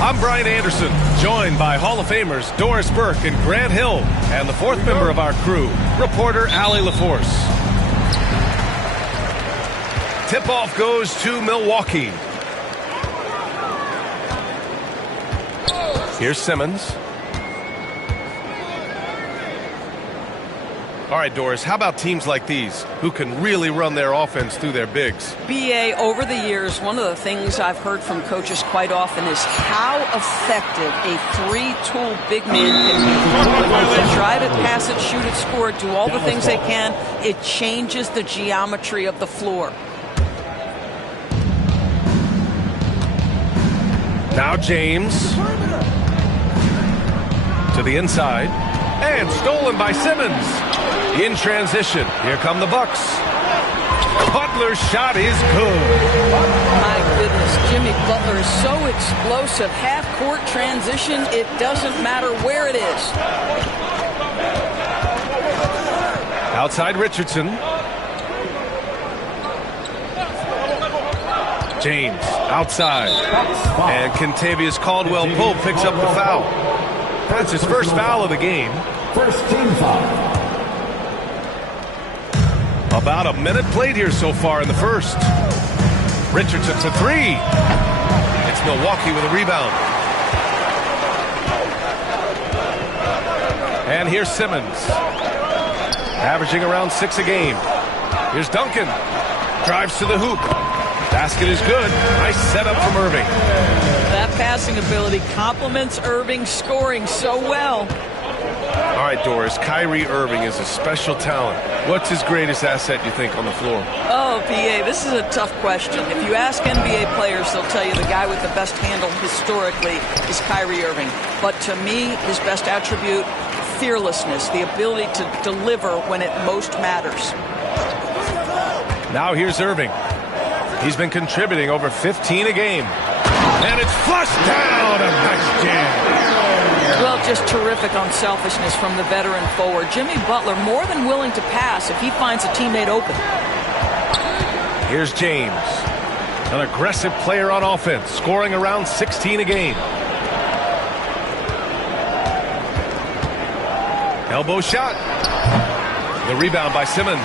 I'm Brian Anderson, joined by Hall of Famers Doris Burke and Grant Hill, and the fourth member of our crew, reporter Allie LaForce. Tip-off goes to Milwaukee. Here's Simmons. All right, Doris, how about teams like these who can really run their offense through their bigs? BA, over the years, one of the things I've heard from coaches quite often is how effective a three-tool big man can be. Drive it, pass it, shoot it, score it, do all the things they can. It changes the geometry of the floor. Now James to the inside and stolen by Simmons. In transition, here come the Bucks. Butler's shot is good. My goodness, Jimmy Butler is so explosive. Half-court transition, it doesn't matter where it is. Outside Richardson. James outside. And Kentavious Caldwell-Pope picks up the foul. That's his first foul of the game. First team foul. About a minute played here so far in the first. Richardson to three. It's Milwaukee with a rebound. And here's Simmons. Averaging around 6 a game. Here's Duncan. Drives to the hoop. Basket is good. Nice setup from Irving. That passing ability complements Irving's scoring so well. All right, Doris, Kyrie Irving is a special talent. What's his greatest asset, you think, on the floor? Oh, PA, this is a tough question. If you ask NBA players, they'll tell you the guy with the best handle historically is Kyrie Irving. But to me, his best attribute, fearlessness, the ability to deliver when it most matters. Now here's Irving. He's been contributing over 15 a game. And it's flushed down. A nice jam. Well, just terrific unselfishness from the veteran forward. Jimmy Butler more than willing to pass if he finds a teammate open. Here's James. An aggressive player on offense, scoring around 16 a game. Elbow shot. The rebound by Simmons.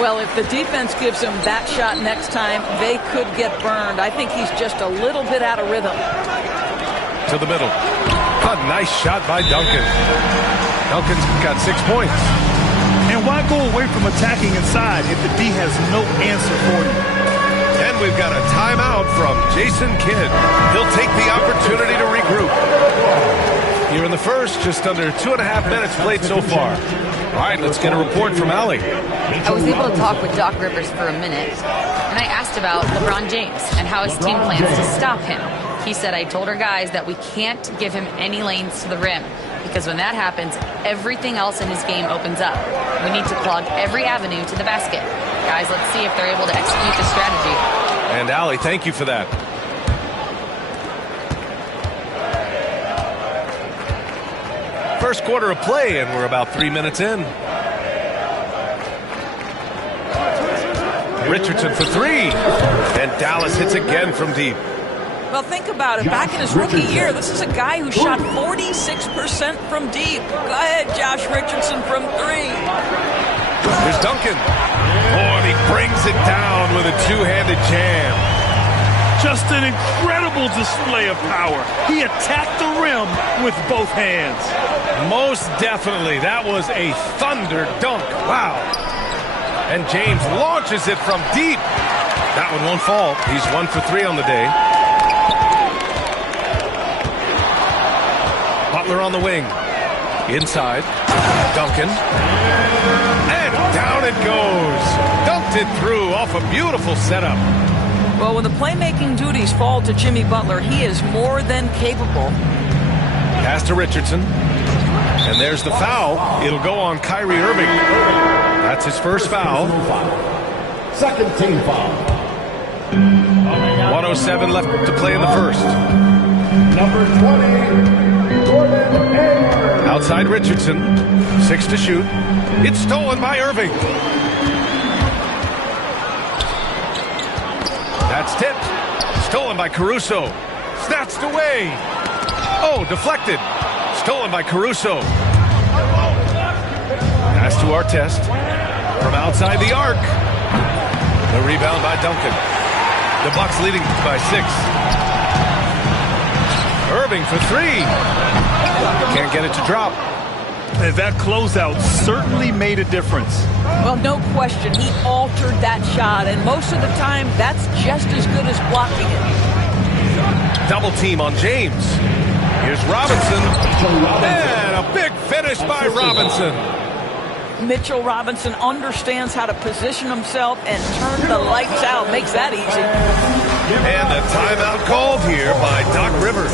Well, if the defense gives him that shot next time, they could get burned. I think he's just a little bit out of rhythm. To the middle. A nice shot by Duncan. Duncan's got 6 points. And why go away from attacking inside if the D has no answer for you? And we've got a timeout from Jason Kidd. He'll take the opportunity to regroup. Here in the first, just under 2.5 minutes played so far. All right, let's get a report from Allie. I was able to talk with Doc Rivers for a minute, and I asked about LeBron James and how his team plans to stop him. He said, I told our guys that we can't give him any lanes to the rim, because when that happens, everything else in his game opens up. We need to clog every avenue to the basket. Guys, let's see if they're able to execute the strategy. And Allie, thank you for that. First quarter of play, and we're about 3 minutes in. Richardson for 3. And Dallas hits again from deep. Well, think about it. Back in his rookie year, this is a guy who shot 46% from deep. Go ahead, Josh Richardson from 3. Here's Duncan. Oh, and he brings it down with a two-handed jam. Just an incredible display of power. He attacked the rim with both hands. Most definitely. That was a thunder dunk. Wow. And James launches it from deep. That one won't fall. He's 1 for 3 on the day. Butler on the wing. Inside. Duncan. And down it goes. Dunked it through off a beautiful setup. Well, when the playmaking duties fall to Jimmy Butler, he is more than capable. Pass to Richardson. And there's the foul. It'll go on Kyrie Irving. That's his first foul. Second team foul. 1:07 left to play in the first. Number 20, Gordon Hayward. Outside Richardson. 6 to shoot. It's stolen by Irving. That's tipped. Stolen by Caruso. Snatched away. Oh, deflected. Stolen by Caruso. Pass to Artest. From outside the arc. The rebound by Duncan. The Bucks leading by 6. Irving for 3. Can't get it to drop. And that closeout certainly made a difference. Well, no question. He altered that shot, and most of the time, that's just as good as blocking it. Double team on James. Here's Robinson. And a big finish by Robinson. Mitchell Robinson understands how to position himself and turn the lights out. Makes that easy. And the timeout called here by Doc Rivers.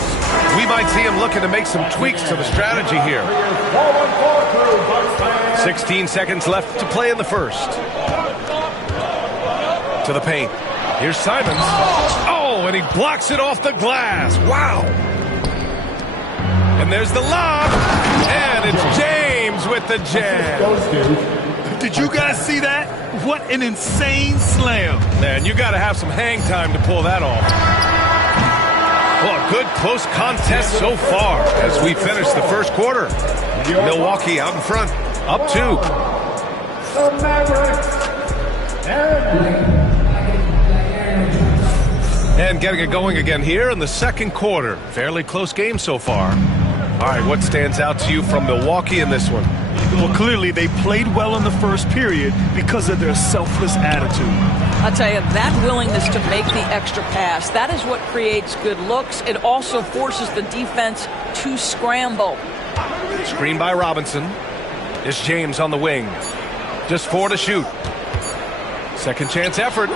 We might see him looking to make some tweaks to the strategy here. 16 seconds left to play in the first. To the paint. Here's Simons. Oh, and he blocks it off the glass. Wow. And there's the lob. And it's James with the jam. Did you guys see that? What an insane slam. Man, you got to have some hang time to pull that off. Well, a good close contest so far as we finish the first quarter. Milwaukee out in front, up 2. The Mavericks. And getting it going again here in the second quarter. Fairly close game so far. All right, what stands out to you from Milwaukee in this one? Well, clearly they played well in the first period because of their selfless attitude. I'll tell you, that willingness to make the extra pass, that is what creates good looks. It also forces the defense to scramble. Screen by Robinson. It's James on the wing. Just 4 to shoot. Second chance effort.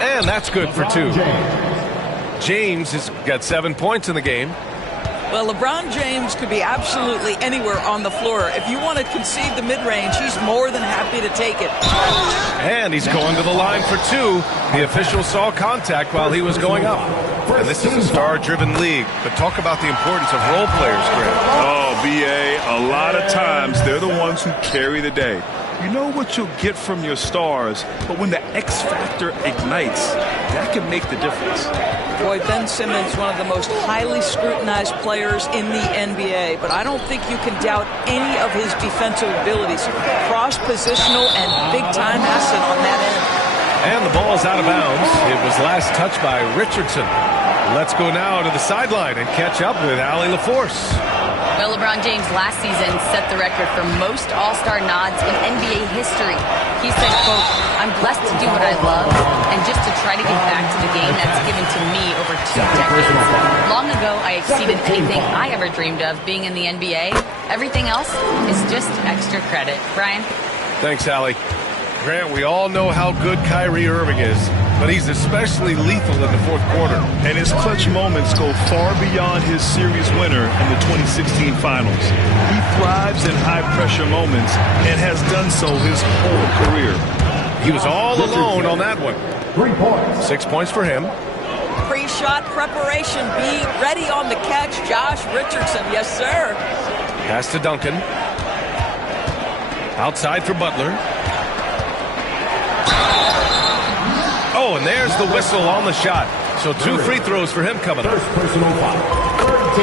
And that's good for 2. James has got 7 points in the game. Well, LeBron James could be absolutely anywhere on the floor. If you want to concede the mid-range, he's more than happy to take it. And he's going to the line for 2. The official saw contact while he was going up. And this is a star-driven league. But talk about the importance of role players, Greg. Oh, B.A., a lot of times they're the ones who carry the day. You know what you'll get from your stars, but when the X factor ignites, that can make the difference. Boy, Ben Simmons, one of the most highly scrutinized players in the NBA, but I don't think you can doubt any of his defensive abilities. Cross-positional and big-time asset on that end. And the ball is out of bounds. It was last touched by Richardson. Let's go now to the sideline and catch up with Allie LaForce. Well, LeBron James last season set the record for most All-Star nods in NBA history. He said, quote, "I'm blessed to do what I love and just to try to give back to the game that's given to me over 2 decades. Long ago, I exceeded anything I ever dreamed of being in the NBA. Everything else is just extra credit." Brian? Thanks, Allie. Grant, we all know how good Kyrie Irving is, but he's especially lethal in the fourth quarter. And his clutch moments go far beyond his series winner in the 2016 finals. He thrives in high-pressure moments and has done so his whole career. He was all alone on that one. 3 points. 6 points for him. Pre-shot preparation. Be ready on the catch, Josh Richardson. Yes, sir. Pass to Duncan. Outside for Butler. Oh, and there's the whistle on the shot. So 2 free throws for him coming up. First personal foul.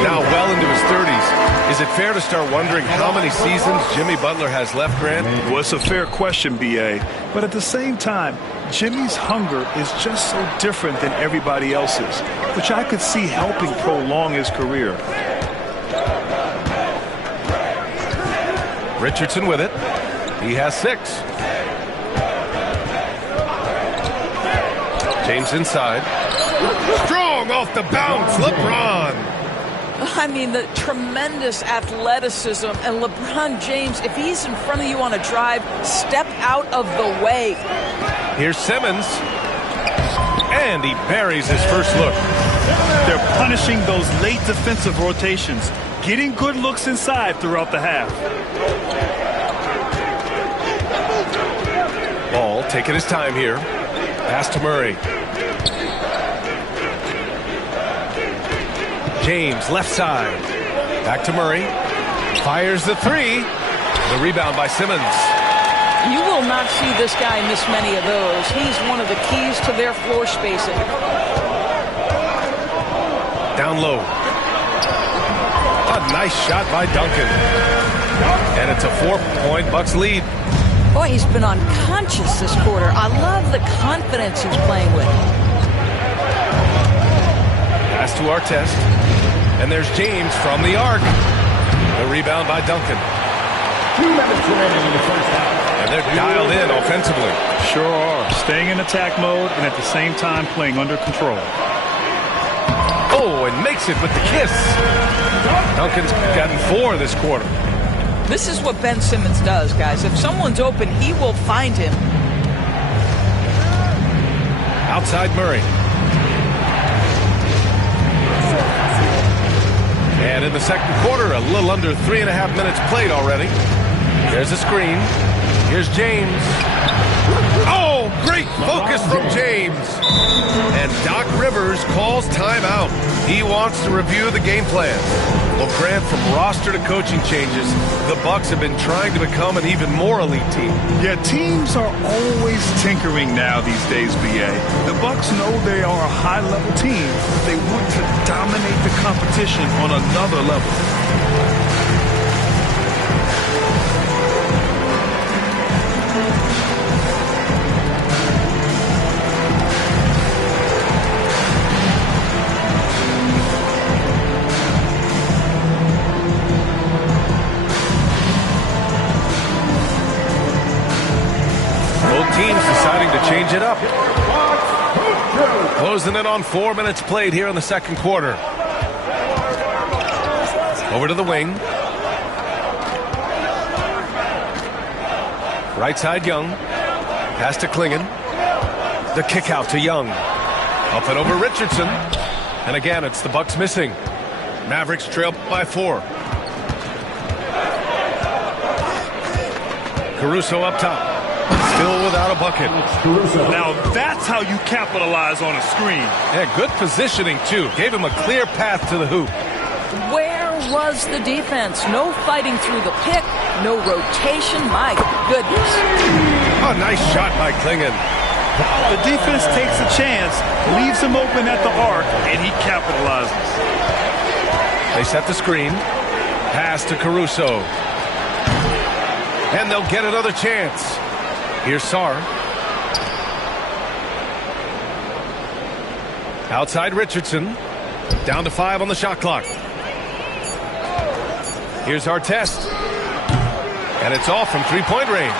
Now well into his 30s. Is it fair to start wondering how many seasons Jimmy Butler has left, Grant? Well, it's a fair question, B.A. But at the same time, Jimmy's hunger is just so different than everybody else's, which I could see helping prolong his career. Richardson with it. He has 6. James inside. Strong off the bounce. LeBron. I mean, the tremendous athleticism. And LeBron James, if he's in front of you on a drive, step out of the way. Here's Simmons. And he buries his first look. They're punishing those late defensive rotations, getting good looks inside throughout the half. Ball taking his time here. Pass to Murray. James, left side. Back to Murray. Fires the 3. The rebound by Simmons. You will not see this guy miss many of those. He's one of the keys to their floor spacing. Down low. A nice shot by Duncan. And it's a 4-point Bucks lead. Boy, he's been unconscious this quarter. I love the confidence he's playing with. Pass to Artest. And there's James from the arc. The rebound by Duncan. 2 minutes remaining in the first half. And they're dialed in offensively. Sure are. Staying in attack mode and at the same time playing under control. Oh, and makes it with the kiss. Duncan's gotten 4 this quarter. This is what Ben Simmons does, guys. If someone's open, he will find him. Outside Murray. And in the second quarter, a little under 3.5 minutes played already. There's a screen. Here's James. Oh, great focus from James. And Doc Rivers calls timeout. He wants to review the game plan. Well, Grant, from roster to coaching changes, the Bucks have been trying to become an even more elite team. Yeah, teams are always tinkering now these days, B.A. The Bucks know they are a high-level team, but they want to dominate the competition on another level. Teams deciding to change it up. Closing in on 4 minutes played here in the second quarter. Over to the wing. Right side Young. Pass to Klingon. The kick out to Young. Up and over Richardson. And again, it's the Bucks missing. Mavericks trail by 4. Caruso up top. Still without a bucket. Now that's how you capitalize on a screen. Yeah, good positioning, too. Gave him a clear path to the hoop. Where was the defense? No fighting through the pick, no rotation. My goodness. Oh, nice shot by Klingon. The defense takes a chance, leaves him open at the arc, and he capitalizes. They set the screen. Pass to Caruso. And they'll get another chance. Here's Sarr. Outside Richardson. Down to 5 on the shot clock. Here's Artest. And it's off from three-point range.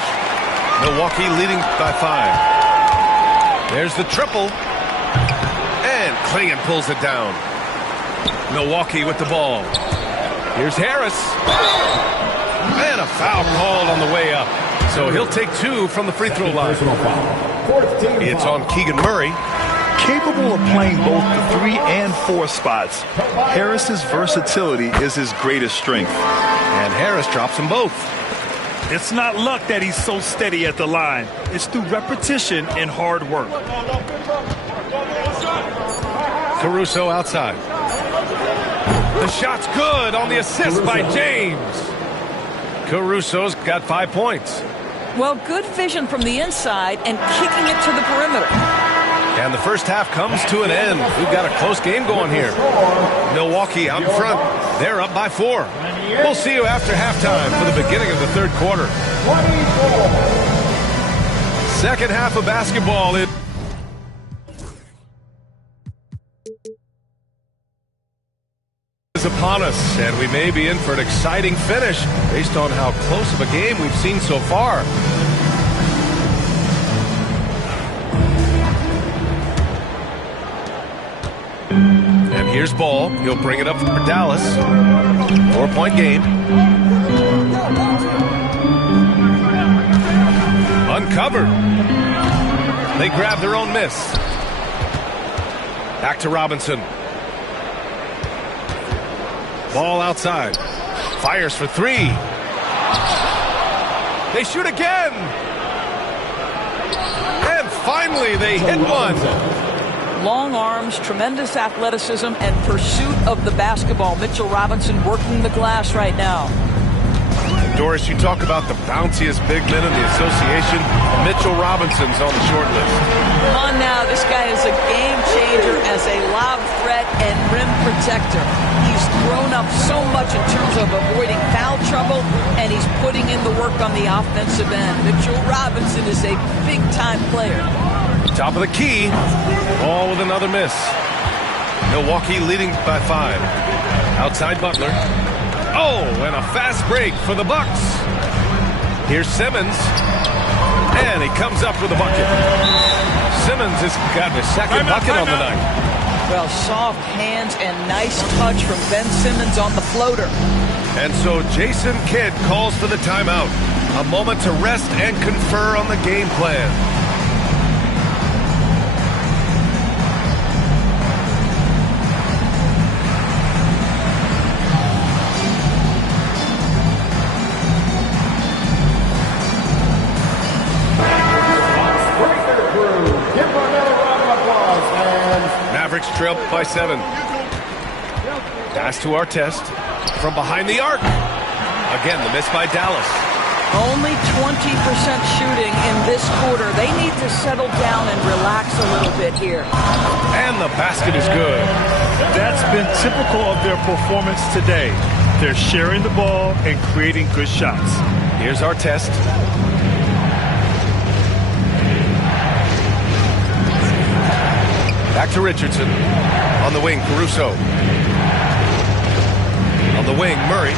Milwaukee leading by 5. There's the triple. And Klingon pulls it down. Milwaukee with the ball. Here's Harris. And a foul called on the way up. So he'll take 2 from the free throw line. It's on Keegan Murray. Capable of playing both the 3 and 4 spots, Harris's versatility is his greatest strength. And Harris drops them both. It's not luck that he's so steady at the line. It's through repetition and hard work. Caruso outside. The shot's good on the assist by James. Caruso's got 5 points. Well, good vision from the inside and kicking it to the perimeter. And the first half comes to an end. We've got a close game going here. Milwaukee out in front. They're up by 4. We'll see you after halftime for the beginning of the third quarter. Second half of basketball is upon us, and we may be in for an exciting finish based on how close of a game we've seen so far. And here's Ball. He'll bring it up for Dallas. 4-point game. Uncovered. They grab their own miss. Back to Robinson. Ball outside. Fires for 3. They shoot again. And finally they hit one. Long arms, tremendous athleticism, and pursuit of the basketball. Mitchell Robinson working the glass right now. Doris, you talk about the bounciest big men in the association. Mitchell Robinson's on the short list. Come on now, this guy is a game changer as a lob threat and rim protector. He's grown up so much in terms of avoiding foul trouble, and he's putting in the work on the offensive end. Mitchell Robinson is a big-time player. Top of the key. Ball with another miss. Milwaukee leading by 5. Outside Butler. Oh, and a fast break for the Bucks. Here's Simmons. And he comes up with a bucket. Simmons has got his second bucket on the night. Well, soft hands and nice touch from Ben Simmons on the floater. And so Jason Kidd calls for the timeout. A moment to rest and confer on the game plan. Mavericks trail by 7. Pass to Artest from behind the arc. Again, the miss by Dallas. Only 20% shooting in this quarter. They need to settle down and relax a little bit here. And the basket is good. That's been typical of their performance today. They're sharing the ball and creating good shots. Here's Artest. Back to Richardson. On the wing, Caruso. On the wing, Murray.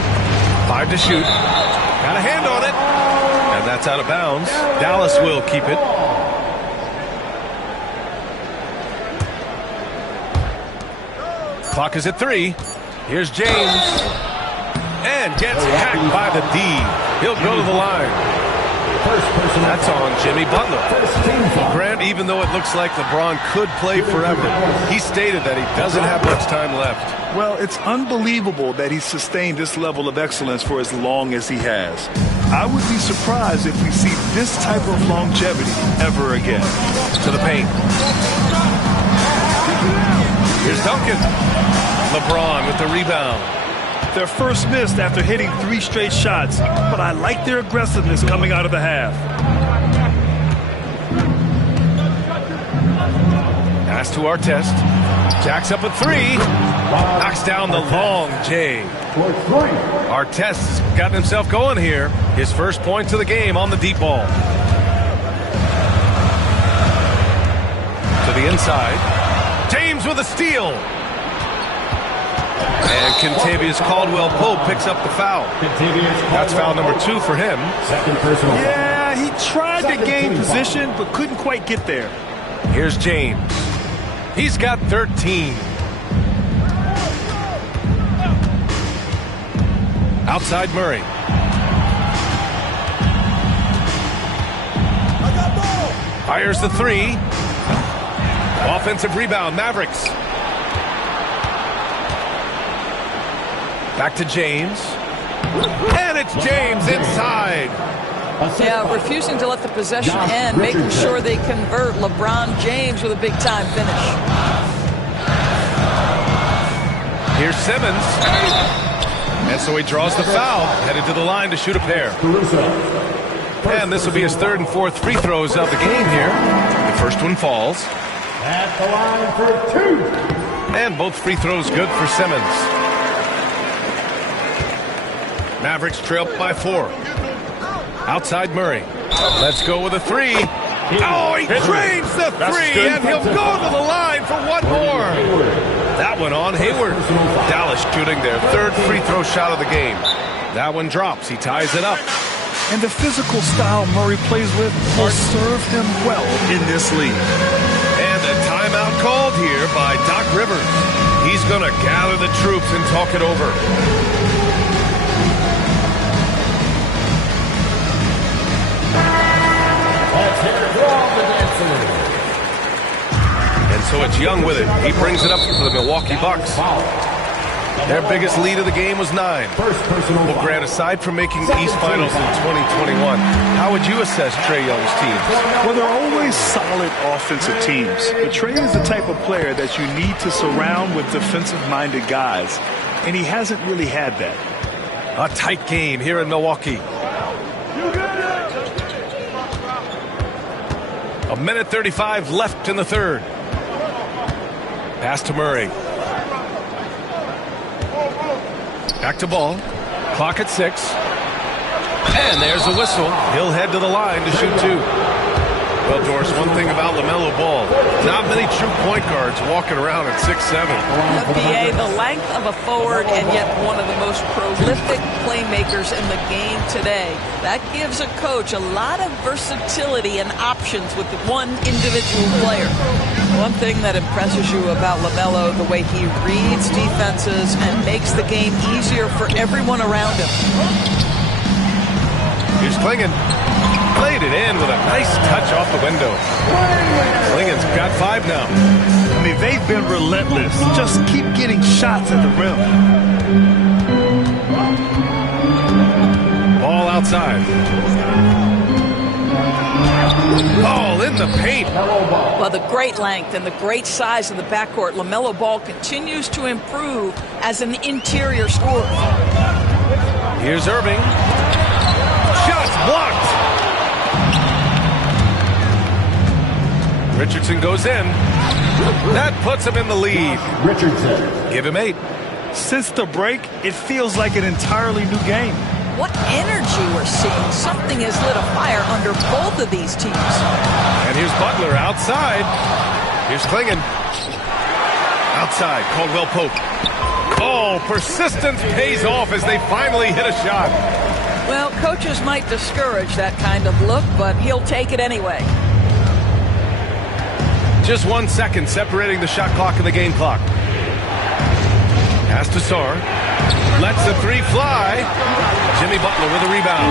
5 to shoot. Got a hand on it. And that's out of bounds. Dallas will keep it. Clock is at 3. Here's James. And gets hacked by the D. He'll go to the line. That's on Jimmy Butler. Grant, even though it looks like LeBron could play forever, he stated that he doesn't have much time left. Well, it's unbelievable that he's sustained this level of excellence for as long as he has. I would be surprised if we see this type of longevity ever again. To the paint. Here's Duncan. LeBron with the rebound. Their first missed after hitting 3 straight shots, but I like their aggressiveness coming out of the half. Pass to Artest. Jacks up a 3. Knocks down the long J. Artest's gotten himself going here. His first points of the game on the deep ball. To the inside. James with a steal. And Kentavious Caldwell-Pope picks up the foul. That's foul number 2 for him. Second personal. Yeah, he tried to gain position, but couldn't quite get there. Here's James. He's got 13. Outside Murray. Fires the 3. Offensive rebound, Mavericks. Back to James. And it's James inside. Yeah, refusing to let the possession end, making sure they convert. LeBron James with a big-time finish. Here's Simmons. And so he draws the foul, headed to the line to shoot a pair. And this will be his 3rd and 4th free throws of the game here. The first one falls. At the line for 2. And both free throws good for Simmons. Mavericks trail by 4. Outside Murray. Let's go with a 3. Oh, he drains the 3, and he'll go to the line for one more. That one on Hayward. Dallas shooting their 3rd free throw shot of the game. That one drops. He ties it up. And the physical style Murray plays with will serve him well in this league. And a timeout called here by Doc Rivers. He's going to gather the troops and talk it over. Let's hear it from the dancer. And so it's Young with it. He brings it up for the Milwaukee Bucks. Their biggest lead of the game was 9. First personal. Well, Grant, aside from making the East Finals in 2021, how would you assess Trae Young's teams? Well, they're always solid offensive teams. But Trae is the type of player that you need to surround with defensive-minded guys, and he hasn't really had that. A tight game here in Milwaukee. A minute 35 left in the 3rd. Pass to Murray. Back to Ball. Clock at 6. And there's a whistle. He'll head to the line to shoot 2. Well, Doris, one thing about LaMelo Ball, not many true point guards walking around at 6'7". BA, the length of a forward and yet one of the most prolific playmakers in the game today. That gives a coach a lot of versatility and options with one individual player. One thing that impresses you about LaMelo, the way he reads defenses and makes the game easier for everyone around him. Here's Klingon. Played it in with a nice touch off the window. Klingon's got 5 now. I mean, they've been relentless. Just keep getting shots at the rim. Ball outside. Ball in the paint. Well, the great length and the great size of the backcourt. LaMelo Ball continues to improve as an interior scorer. Here's Irving. Shots blocked. Richardson goes in. That puts him in the lead. Richardson. Give him 8. Since the break, it feels like an entirely new game. What energy we're seeing. Something has lit a fire under both of these teams. And here's Butler outside. Here's Klingon. Outside, Caldwell-Pope. Oh, persistence pays off as they finally hit a shot. Well, coaches might discourage that kind of look, but he'll take it anyway. Just 1 second separating the shot clock and the game clock. Pass to Sarr. Lets the 3 fly. Jimmy Butler with a rebound.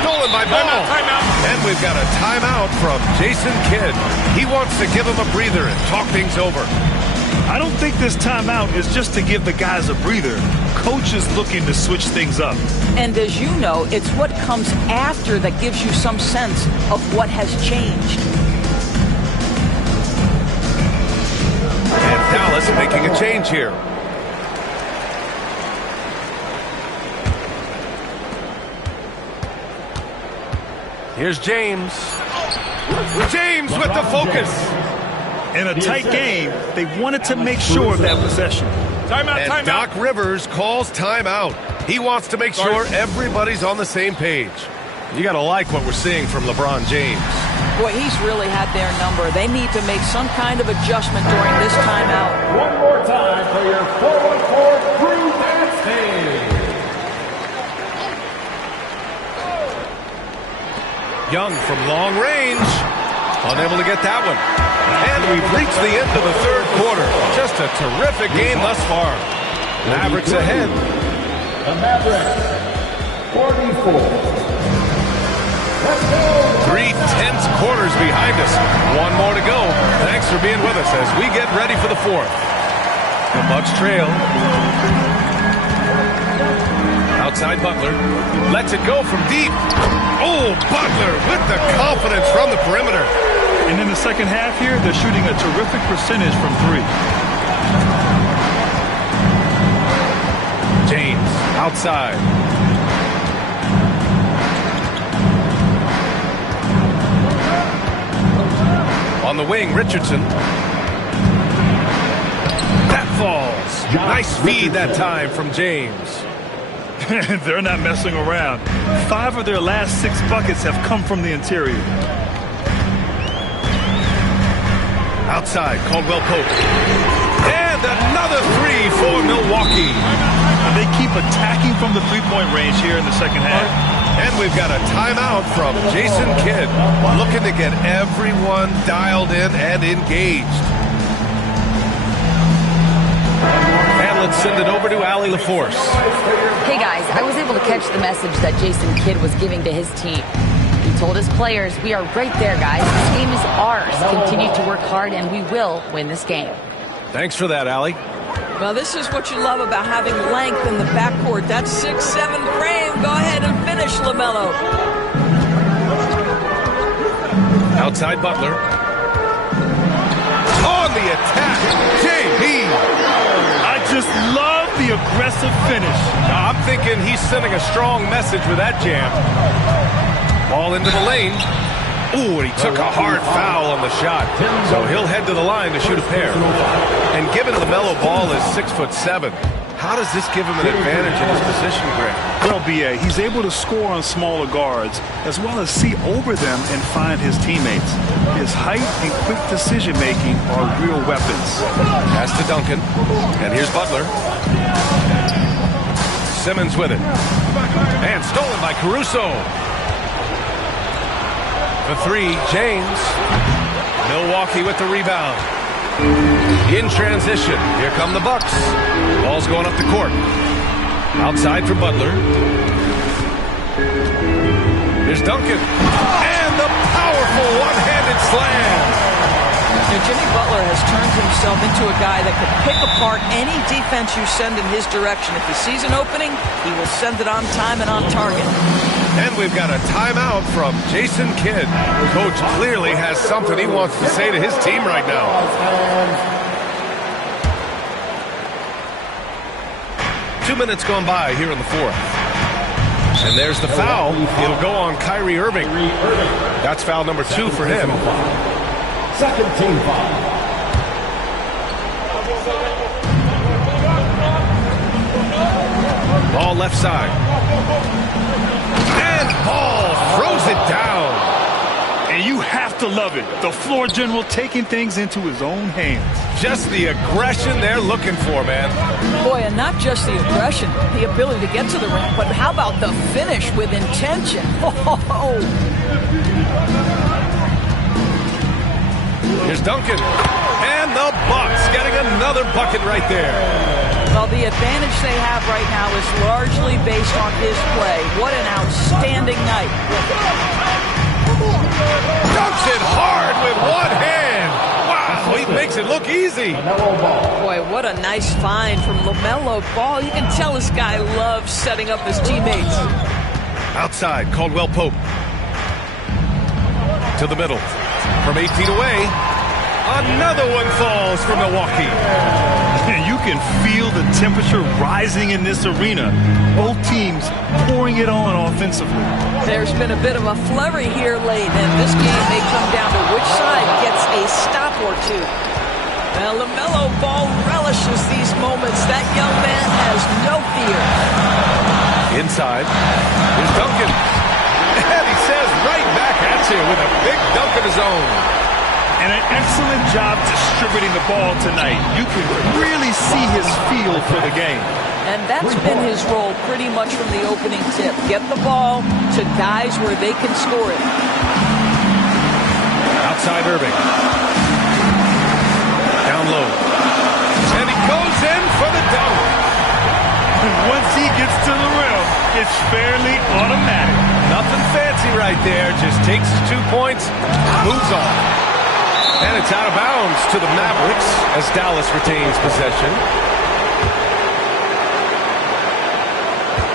Stolen by Ball. And we've got a timeout from Jason Kidd. He wants to give him a breather and talk things over. I don't think this timeout is just to give the guys a breather. Coach is looking to switch things up. And as you know, it's what comes after that gives you some sense of what has changed. And Dallas making a change here. Here's James. James with the focus. In a tight game, they wanted to make sure of that possession. And Doc Rivers calls timeout. He wants to make sure everybody's on the same page. You got to like what we're seeing from LeBron James. Boy, he's really had their number. They need to make some kind of adjustment during this timeout. One more time for your 4-on-4 crew dance team. Young from long range. Unable to get that one. And we've reached the end of the third quarter. Just a terrific game thus far. Mavericks ahead. The Mavericks, 44. Let's go. 3 tense quarters behind us. One more to go. Thanks for being with us as we get ready for the fourth. The Bucks trail. Outside Butler. Lets it go from deep. Oh, Butler with the confidence from the perimeter. And in the second half here, they're shooting a terrific percentage from 3. James outside. On the wing, Richardson. That falls. Nice feed that time from James. They're not messing around. 5 of their last 6 buckets have come from the interior. Outside, Caldwell Pope. And another 3 for Milwaukee. And they keep attacking from the three-point range here in the second half. And we've got a timeout from Jason Kidd, looking to get everyone dialed in and engaged. And let's send it over to Allie LaForce. Hey guys, I was able to catch the message that Jason Kidd was giving to his team. He told his players, we are right there, guys. This game is ours. Continue to work hard, and we will win this game. Thanks for that, Allie. Well, this is what you love about having length in the backcourt. That 6'7" frame. Go ahead and finish, LaMelo. Outside Butler. On the attack, JB. I just love the aggressive finish. I'm thinking he's sending a strong message with that jam. Ball into the lane. Ooh, and he took a hard foul on the shot. So he'll head to the line to shoot a pair. And given LaMelo Ball is 6'7", how does this give him an advantage in his position, Greg? Well, B.A., he's able to score on smaller guards, as well as see over them and find his teammates. His height and quick decision-making are real weapons. Pass to Duncan. And here's Butler. Simmons with it. And stolen by Caruso. The 3, James. Milwaukee with the rebound. In transition, here come the Bucks. Ball's going up the court. Outside for Butler. Here's Duncan. And the powerful one-handed slam. Now, Jimmy Butler has turned himself into a guy that could pick apart any defense you send in his direction. If he sees an opening, he will send it on time and on target. And we've got a timeout from Jason Kidd. Coach clearly has something he wants to say to his team right now. 2 minutes gone by here in the fourth. And there's the foul. It'll go on Kyrie Irving. That's foul number 2 for him. Second team foul. Ball left side. And Ball throws it down. And you have to love it. The floor general taking things into his own hands. Just the aggression they're looking for, man. Boy, and not just the aggression, the ability to get to the rim, but how about the finish with intention? Oh. Here's Duncan. And the Bucks getting another bucket right there. Well, the advantage they have right now is largely based on his play. What an outstanding night. Dunks it hard with one hand. Wow, he makes it look easy. Boy, what a nice find from LaMelo Ball. You can tell this guy loves setting up his teammates. Outside, Caldwell Pope. To the middle. From 8 feet away. Another one falls for Milwaukee. You can feel the temperature rising in this arena. Both teams pouring it on offensively. There's been a bit of a flurry here late, and this game may come down to which side gets a stop or two. Well, LaMelo Ball relishes these moments. That young man has no fear. Inside. Here's Duncan. And he says right back at you with a big dunk of his own. And an excellent job distributing the ball tonight. You can really see his feel for the game. And that's been his role pretty much from the opening tip. Get the ball to guys where they can score it. Outside Irving. Down low. And he goes in for the dunk. Once he gets to the rim, it's fairly automatic. Nothing fancy right there. Just takes his 2 points, moves on. And it's out of bounds to the Mavericks as Dallas retains possession.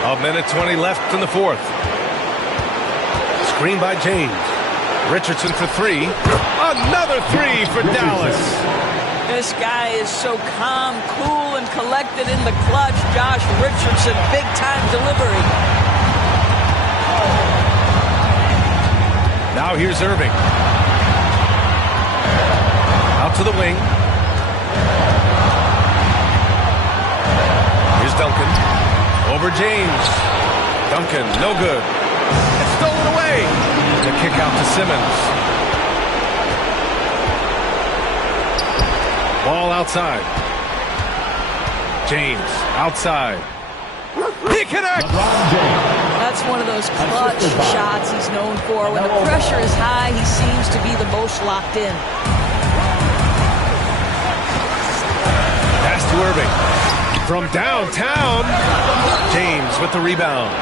A minute 20 left in the fourth. Screen by James. Richardson for three. Another three for Dallas. This guy is so calm, cool, and collected in the clutch. Josh Richardson, big-time delivery. Now here's Irving. Out to the wing. Here's Duncan. Over James. Duncan, no good. It's stolen away. The kick out to Simmons. Ball outside. James outside. He connects. That's one of those clutch shots he's known for. When the pressure is high, he seems to be the most locked in. Pass to Irving. From downtown, James with the rebound.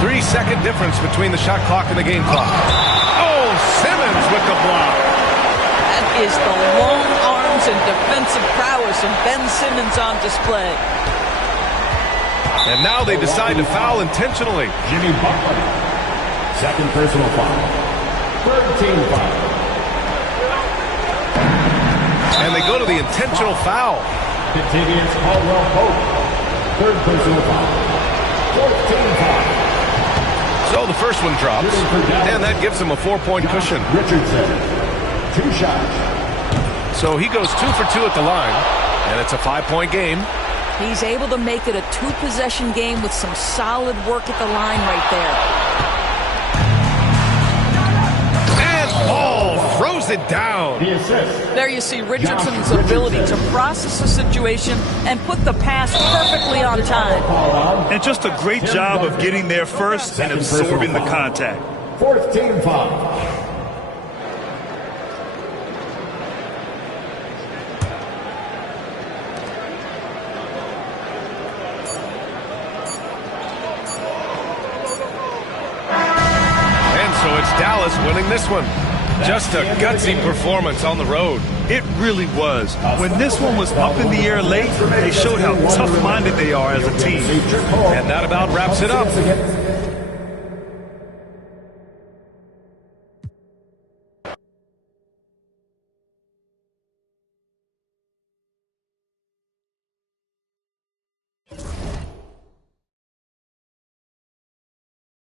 3-second difference between the shot clock and the game clock. Oh, Simmons with the block. That is the long arms and defensive prowess of Ben Simmons on display. And now they decide to foul intentionally. Jimmy Butler. Second personal foul. Third team foul. And they go to the intentional foul. Contavious Caldwell Pope. Third personal foul. Fourth team foul. So the first one drops, and that gives him a 4-point cushion. Richardson. 2 shots. So he goes 2 for 2 at the line, and it's a 5-point game. He's able to make it a 2-possession game with some solid work at the line right there. And Ball throws it down. The assist. There you see Richardson's ability to process a situation and put the pass perfectly on time. And just a great job of getting there first and absorbing the contact. Fourth team foul. So it's Dallas winning this one. Just a gutsy performance on the road. It really was. When this one was up in the air late, they showed how tough-minded they are as a team. And that about wraps it up.